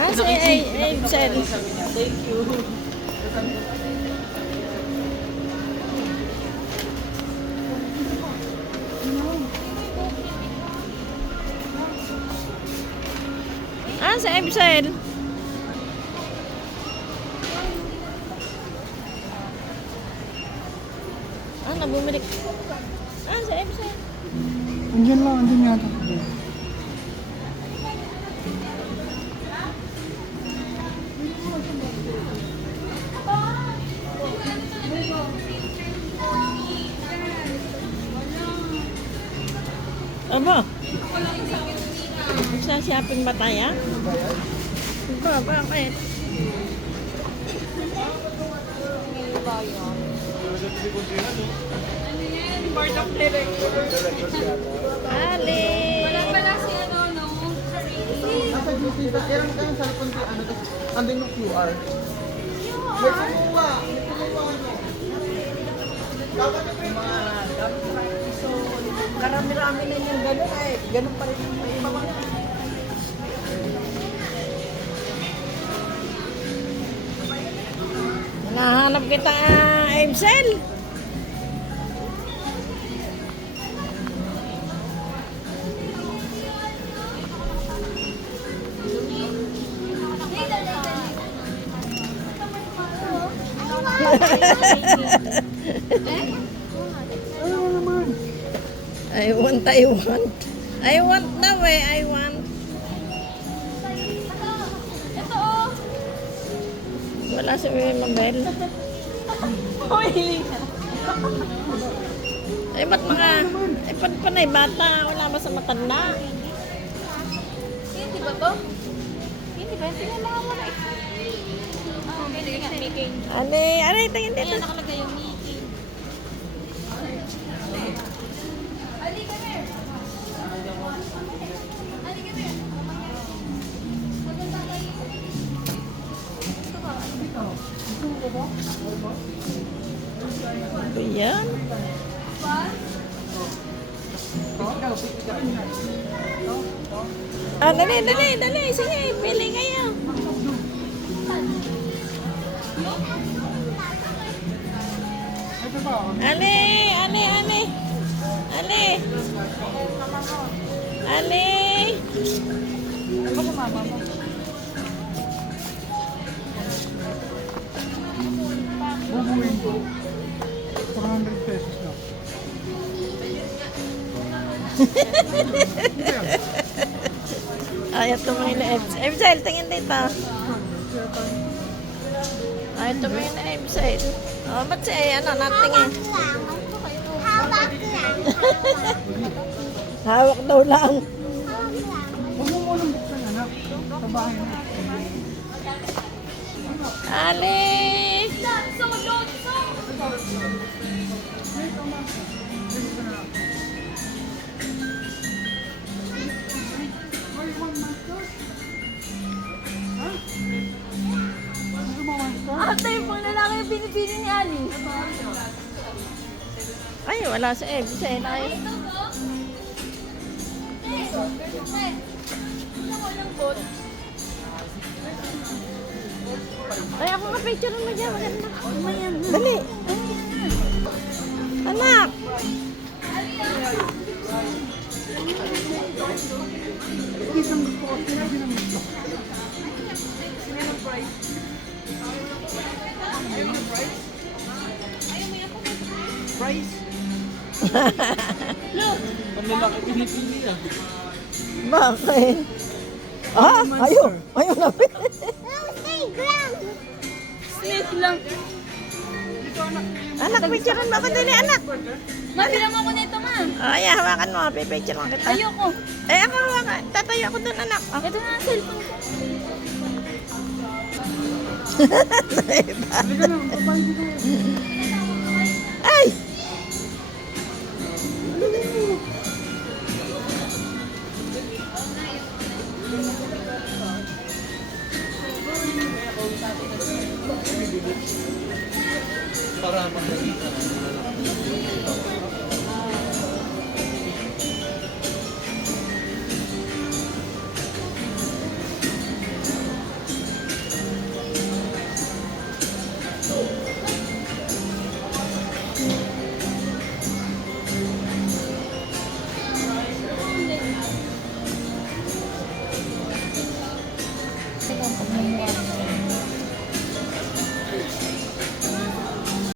Ah, si Angel. Thank you. Ah, si Angel. Ah, nabumalik. Ah, si Angel. Andyan lang, andyan yata. Aba. Magsashopping ba tayo? Ba, bakit? Ali! Wala pala si ano, no? Nasa GC, kaya mo kayo sa punti, ano, tapos andun yung QR. May kumuha, may kumuha, ano. Dapat na yung mga So, karami-rami na yung gano'n ay. Gano'n pa rin yung may mga. Nahanap kita, Angel. ano naman? I want. I want daw eh, I want. Ito, oh. Wala si Mabel. Eh, ba't mga, eh, ba't panay bata? Wala ba sa matanda? Hindi ba to? Hindi ba? Sige, mga wala eh. Ah, hindi nga, Mickey. Tingin dito. Ayan, nakalagay yung Mickey. Ali, come here. Ali, come here. Maganda kayo. Ano yan? Ah, dali. Sige, pili kayo. Ito ba? Ali. Ano sa mama mo? Bubuhin ko. 400 pesos na. Ayaw tumingin na Emsel, tingin dito. Ayaw tumingin na Emsel. Oh, ba't si ano, natingin? Hawak lang. Hawak daw lang. Huwag mo munang buksan, anak. Sa bahay mo. Ali! Ate, yung mga lalaki yung binibili ni Ali. Ay, wala si Emsel. Ay, ako nga picture mo dyan. Maganda. Dali. Anak! Isang gusto ko, sinabi naman ito. Price. Ang lalaki pinipili ah. Bakit? Ah, ayaw lapit. Snake lang. Anak, picturean mo ako dali, anak. Mabilang ako nito, ma. Ay, hawakan mo. Pipicture lang kita. Ayoko. Eh, ako hawakan. Tatayo ako dun, anak. Oh. Ito na ang cellphone ko. Halika na, babae ko na.